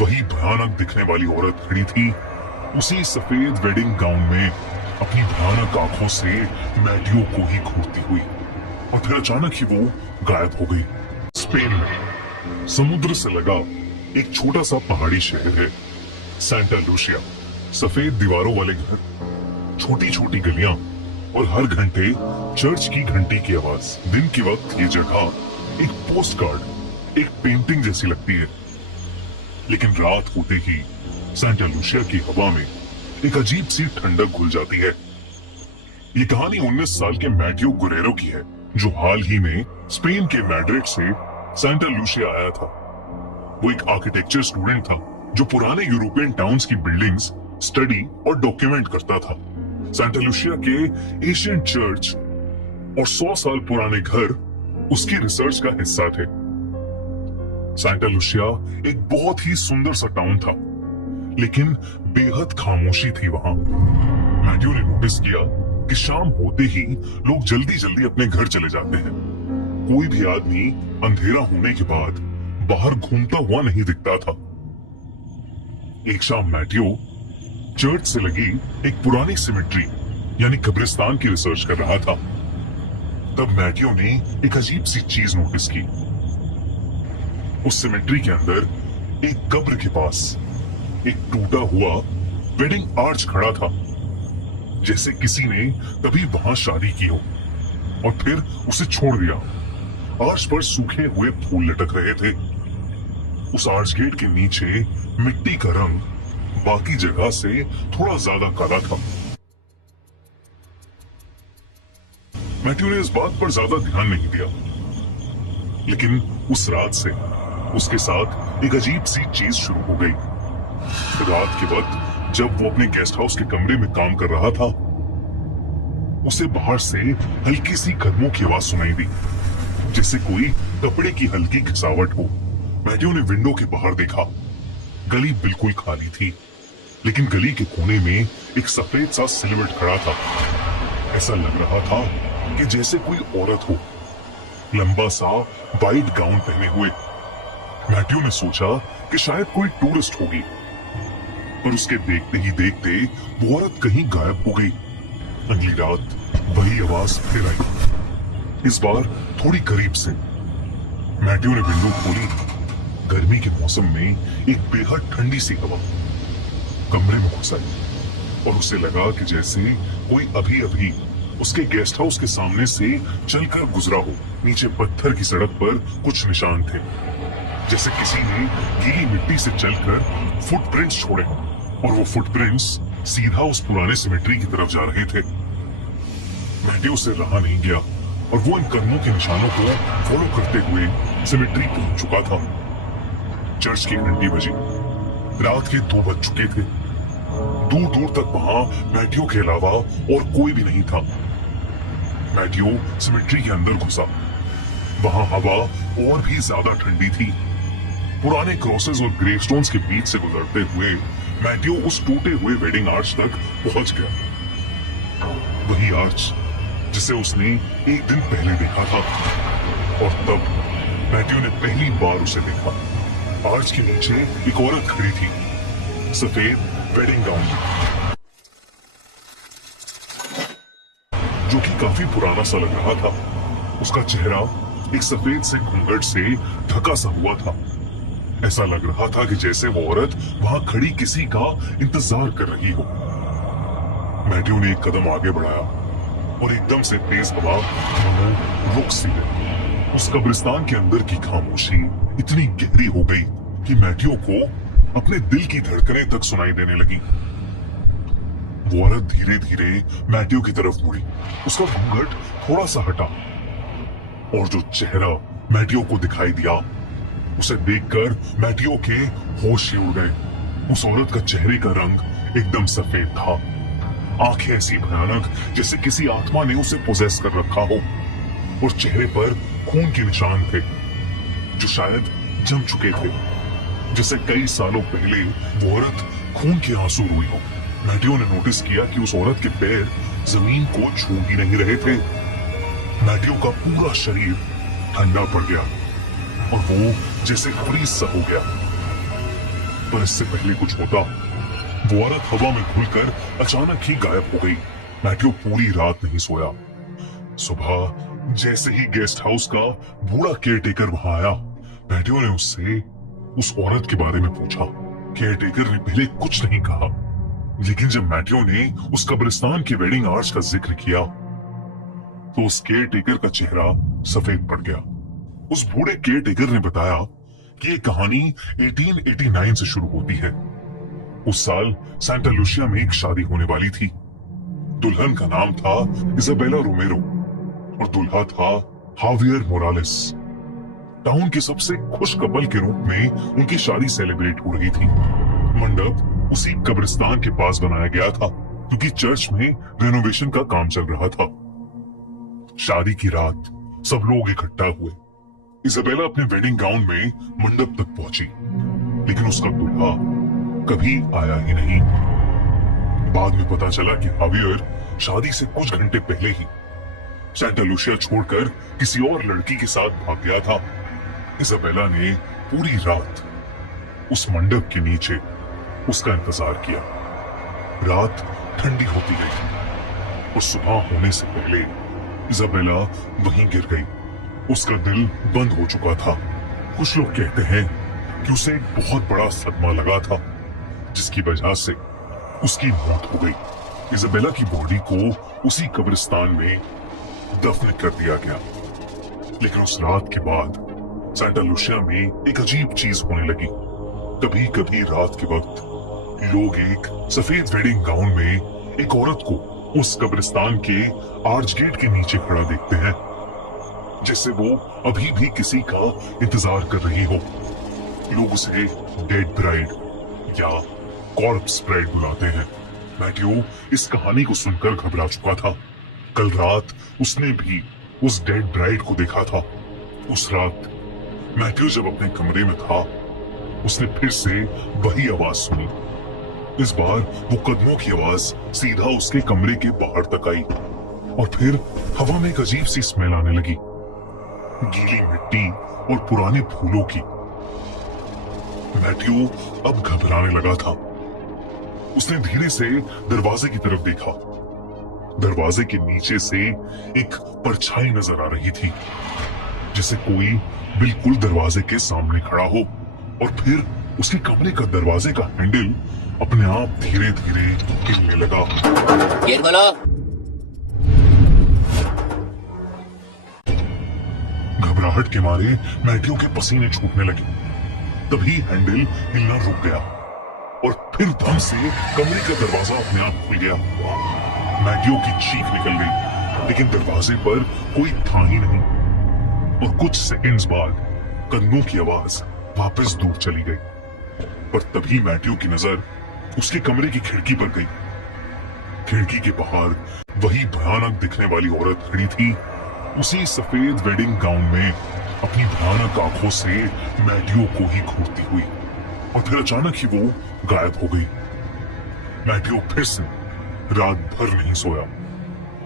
वही भयानक दिखने वाली औरत खड़ी थी, उसी सफेद वेडिंग गाउन में, अपनी भयानक आंखों से मैटियो को ही घूरती हुई। और फिर अचानक ही वो गायब हो गई। स्पेन में समुद्र से लगा एक छोटा सा पहाड़ी शहर है, सेंटा लूसिया। सफेद दीवारों वाले घर, छोटी छोटी गलियां और हर घंटे चर्च की घंटी की आवाज। दिन के वक्त ये जगह एक पोस्ट कार्ड, एक पेंटिंग जैसी लगती है, लेकिन रात होते ही सेंटा लूसिया की हवा में एक अजीब सी ठंडक घुल जाती है। ये कहानी 19 साल के मैटियो गुरेरो की है, जो हाल ही में स्पेन के मैड्रिड से सेंटा लूसिया आया था। वो एक आर्किटेक्चर स्टूडेंट था जो पुराने यूरोपियन टाउन्स की बिल्डिंग्स स्टडी और डॉक्यूमेंट करता था। सेंटा लूसिया के एशियन चर्च और 100 साल पुराने घर उसकी रिसर्च का हिस्सा थे। सेंटा लूसिया एक बहुत ही सुंदर सा टाउन था, लेकिन बेहद खामोशी थी वहां। मैटियो ने नोटिस किया कि शाम होते ही लोग जल्दी जल्दी अपने घर चले जाते हैं। कोई भी आदमी अंधेरा होने के बाद बाहर घूमता हुआ नहीं दिखता था। एक शाम मैटियो चर्च से लगी एक पुरानी सिमेट्री यानी कब्रिस्तान की रिसर्च कर रहा था। तब मैटियो ने एक अजीब सी चीज नोटिस की। उस सिमेट्री के अंदर एक कब्र के पास एक टूटा हुआ वेडिंग आर्च खड़ा था, जैसे किसी ने कभी वहां शादी की हो और फिर उसे छोड़ दिया। आर्च पर सूखे हुए फूल लटक रहे थे। उस आर्च गेट के नीचे मिट्टी का रंग बाकी जगह से थोड़ा ज्यादा काला था। मैथ्यू ने इस बात पर ज्यादा ध्यान नहीं दिया, लेकिन उस रात से उसके साथ एक अजीब सी चीज शुरू हो गई। रात के वक्त जब वो अपने गेस्ट हाउस के कमरे में काम कर रहा था, उसे बाहर से हल्की सी कदमों की आवाज सुनाई दी, जैसे कोई कपड़े की हल्की घिसावट हो। मैटियो ने विंडो के बाहर देखा। गली बिल्कुल खाली थी, लेकिन गली के कोने में एक सफेद सा सिलुएट खड़ा था। ऐसा लग रहा था कि जैसे कोई औरत हो, लंबा सा वाइट गाउन पहने हुए। मैटियो ने सोचा कि शायद कोई टूरिस्ट होगी, पर उसके देखते ही देखते वो औरत कहीं गायब हो गई। अगली रात वही आवाज फिर आई, इस बार थोड़ी करीब से। मैटियो ने विंडो खोली। गर्मी के मौसम में एक बेहद ठंडी सी हवा कमरे में घुस आई और उसे लगा कि जैसे कोई अभी अभी उसके गेस्ट हाउस के सामने से चलकर गुजरा हो। नीचे पत्थर की सड़क पर कुछ निशान थे, जैसे किसी ने गीली मिट्टी से चलकर फुटप्रिंट्स छोड़े हों, और वो फुटप्रिंट्स सीधा उस पुराने सिमेट्री की तरफ जा रहे थे। मैटियो से रहा नहीं गया और वो इन कदमों के निशानों को फॉलो करते हुए सिमेट्री पहुंच चुका था। चर्च की घंटी बजी। रात के 2 बज चुके थे। दूर दूर तक वहां मैटियो के अलावा और कोई भी नहीं था। मैटियो सिमेट्री के अंदर घुसा। वहां हवा और भी ज्यादा ठंडी थी। पुराने क्रॉसेस और ग्रेवस्टोन्स के बीच से गुजरते हुए मैटियो उस टूटे हुए वेडिंग आर्च तक पहुंच गया। वही आर्च जिसे उसने एक दिन पहले देखा था, और तब मैटियो ने पहली बार उसे देखा। आर्च के नीचे एक औरत खड़ी थी, सफेद वेडिंग गाउन में, जो कि काफी पुराना सा लग रहा था। उसका चेहरा एक सफेद से घूंघट से ढका सा हुआ था। ऐसा लग रहा था कि जैसे वो औरत वहां खड़ी किसी का इंतजार कर रही हो। मैटियो ने एक कदम आगे बढ़ाया और एकदम से तेज हवा मानो रुक सी गई। उस कब्रिस्तान के अंदर की खामोशी इतनी गहरी हो गई कि मैटियो को अपने दिल की धड़कनें तक सुनाई देने लगी। वो औरत धीरे धीरे मैटियो की तरफ मुड़ी। उसका घूंघट थोड़ा सा हटा और जो चेहरा मैटियो को दिखाई दिया, उसे देखकर मैटियो के होश ही उड़ गए। उस औरत का चेहरे का रंग एकदम सफेद था। आंखें ऐसी भयानक जैसे किसी आत्मा ने उसे पोजेस कर रखा हो, और चेहरे पर खून के निशान थे जो शायद जम चुके थे, जैसे कई सालों पहले वो औरत खून के आंसू रोई हो। मैटियो ने नोटिस किया कि उस औरत के पैर जमीन को छू ही नहीं रहे थे। मैटियो का पूरा शरीर ठंडा पड़ गया और वो जैसे फ्रीज सा हो गया। पर इससे पहले कुछ होता, वो औरत हवा में घुलकर अचानक ही गायब हो गई। मैथ्यू पूरी रात नहीं सोया। सुबह जैसे ही गेस्ट हाउस का बूढ़ा केयरटेकर वहां आया, मैथ्यू ने उससे उस औरत के बारे में पूछा। केयरटेकर ने पहले कुछ नहीं कहा, लेकिन जब मैथ्यू ने उस कब्रिस्तान के वेडिंग आर्च का जिक्र किया तो उस केयरटेकर का चेहरा सफेद पड़ गया। उस बूढ़े केयरटेकर ने बताया कि ये कहानी 1889 से शुरू होती है। उस साल सेंटा लुसिया में एक शादी होने वाली थी। दुल्हन का नाम था इजाबेला रोमेरो और दूल्हा था हावियर मोरालेस। टाउन के सबसे खुश कपल के रूप में उनकी शादी सेलिब्रेट हो रही थी। मंडप उसी कब्रिस्तान के पास बनाया गया था क्योंकि चर्च में रेनोवेशन का काम चल रहा था। शादी की रात सब लोग इकट्ठा हुए। इजाबेला अपने वेडिंग गाउन में मंडप तक पहुंची, लेकिन उसका दूल्हा कभी आया ही नहीं। बाद में पता चला कि हावियर शादी से कुछ घंटे पहले ही सेंटा लुसिया छोड़कर किसी और लड़की के साथ भाग गया था। इजाबेला ने पूरी रात उस मंडप के नीचे उसका इंतजार किया। रात ठंडी होती गई और सुबह होने से पहले इजाबेला वहीं गिर गई। उसका दिल बंद हो चुका था। कुछ लोग कहते हैं कि उसे एक बहुत बड़ा सदमा लगा था, जिसकी वजह से उसकी मौत हो गई। इजाबेला की बॉडी को उसी कब्रिस्तान में दफन कर दिया गया। लेकिन उस रात के बाद सेंटा लुसिया में एक अजीब चीज होने लगी। कभी कभी रात के वक्त लोग एक सफेद वेडिंग गाउन में एक औरत को उस कब्रिस्तान के आर्च गेट के नीचे खड़ा देखते हैं, जैसे वो अभी भी किसी का इंतजार कर रही हो। लोग उसे डेड ब्राइड या कॉर्प्स ब्राइड बुलाते हैं। मैथ्यू इस कहानी को सुनकर घबरा चुका था। कल रात उसने भी उस डेड ब्राइड को देखा था। उस रात मैथ्यू जब अपने कमरे में था, उसने फिर से वही आवाज सुनी। इस बार वो कदमों की आवाज सीधा उसके कमरे के बाहर तक आई और फिर हवा में एक अजीब सी स्मेल आने लगी, गीली मिट्टी और पुराने फूलों की। मैथ्यू अब घबराने लगा था। उसने धीरे से दरवाजे की तरफ देखा। दरवाजे के नीचे से एक परछाई नजर आ रही थी, जैसे कोई बिल्कुल दरवाजे के सामने खड़ा हो। और फिर उसके कमरे का दरवाजे का हैंडल अपने आप धीरे धीरे हिलने लगा। गेट खोलो। घबराहट के मारे मैथ्यू के पसीने छूटने लगे। तभी हैंडल हिलना रुक गया और फिर धम से कमरे का दरवाजा अपने आप खुल गया। मैथ्यू की चीख निकल गई, लेकिन दरवाजे पर कोई था ही नहीं। और कुछ सेकंड्स बाद कदमों की आवाज वापस दूर चली गई। पर तभी मैथ्यू की नजर उसके कमरे की खिड़की पर गई। खिड़की के बाहर वही भयानक दिखने वाली औरत खड़ी थी, उसी सफेद वेडिंग गाउन में, अपनी भयानक आंखों से मैथ्यू को ही घूरती हुई। और फिर अचानक ही वो गायब हो गई। मैथ्यू फिर से रात भर नहीं सोया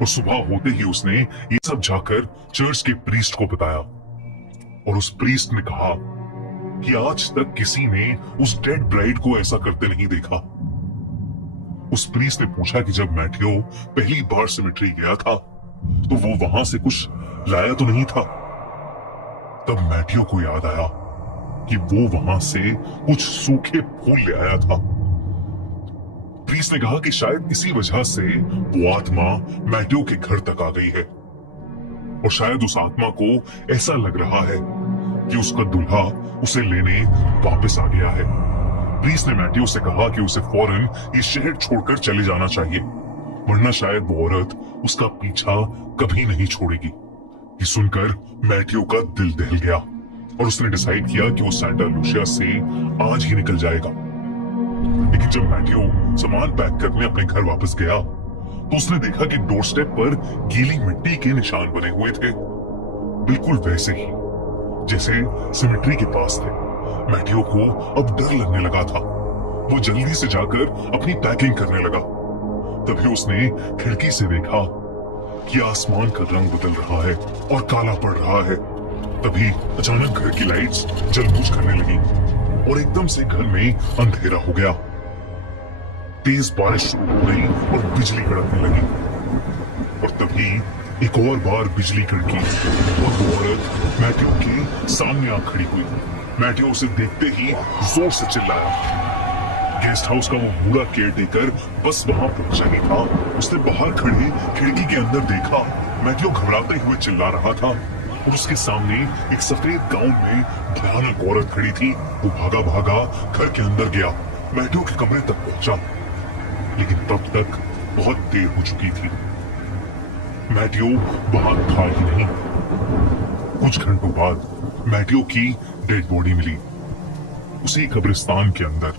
और सुबह होते ही उसने ये सब जाकर चर्च के प्रीस्ट को बताया। और उस प्रीस्ट ने कहा कि आज तक किसी ने उस डेड ब्राइड को ऐसा करते नहीं देखा। उस प्रीस्ट ने पूछा कि जब मैथ्यू पहली बार सिमेट्री गया था तो वो वहां से कुछ लाया तो नहीं था। तब मैथ्यू को याद आया कि वो वहां से कुछ सूखे फूल ले आया था। प्रीस्ट ने कहा कि शायद इसी वजह से वो आत्मा मैथ्यू के घर तक आ गई है और शायद उस आत्मा को ऐसा लग रहा है कि उसका दूल्हा उसे लेने वापस आ गया है। प्रीस्ट ने मैथ्यू से कहा कि उसे फौरन ये शहर छोड़कर चले जाना चाहिए, वरना शायद वो औरत उसका पीछा कभी नहीं छोड़ेगी। ये सुनकर मैथ्यू का दिल दहल गया और उसने डिसाइड किया कि वो सेंटा लुसिया से आज ही निकल जाएगा। लेकिन जब मैथ्यू सामान पैक करने अपने घर वापस गया तो उसने देखा कि डोरस्टेप पर गीली मिट्टी के निशान बने हुए थे, बिल्कुल वैसे ही जैसे सिमेट्री के पास थे। मैथ्यू को अब डर लगने लगा था। वो जल्दी से जाकर अपनी पैकिंग करने लगा। तभी उसने खिड़की से देखा कि आसमान का रंग बदल रहा है और काला पड़ रहा है। तभी अचानक घर की लाइट्स जल बुझ करने लगी। और एकदम से घर में अंधेरा हो गया। तेज बारिश शुरू हो गई और बिजली कड़कने लगी। और तभी एक और बार बिजली कड़की और वो औरत मैथ्यू के सामने आ खड़ी हुई। मैथ्यू उसे देखते ही जोर से चिल्लाया। गेस्ट हाउस का वो बूढ़ा केयरटेकर बस वहां पहुंचा ही था। उसने बाहर खड़े खिड़की के अंदर देखा। मैथ्यू घबराते हुए चिल्ला रहा था और उसके सामने एक सफेद गाउन में भयानक औरत खड़ी थी। वो भागा भागा घर के अंदर गया, मैथ्यू के कमरे तक पहुंचा, लेकिन तब तक बहुत देर हो चुकी थी। मैथ्यू वहां था ही नहीं। कुछ घंटों बाद मैथ्यू की डेड बॉडी मिली, उसी कब्रिस्तान के अंदर,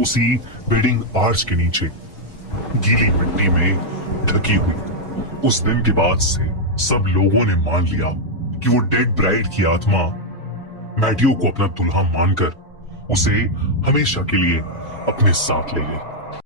उसी वेडिंग आर्च के नीचे, गीली मिट्टी में ढकी हुई। उस दिन के बाद से सब लोगों ने मान लिया कि वो डेड ब्राइड की आत्मा मैथ्यू को अपना दुल्हा मानकर उसे हमेशा के लिए अपने साथ ले गई।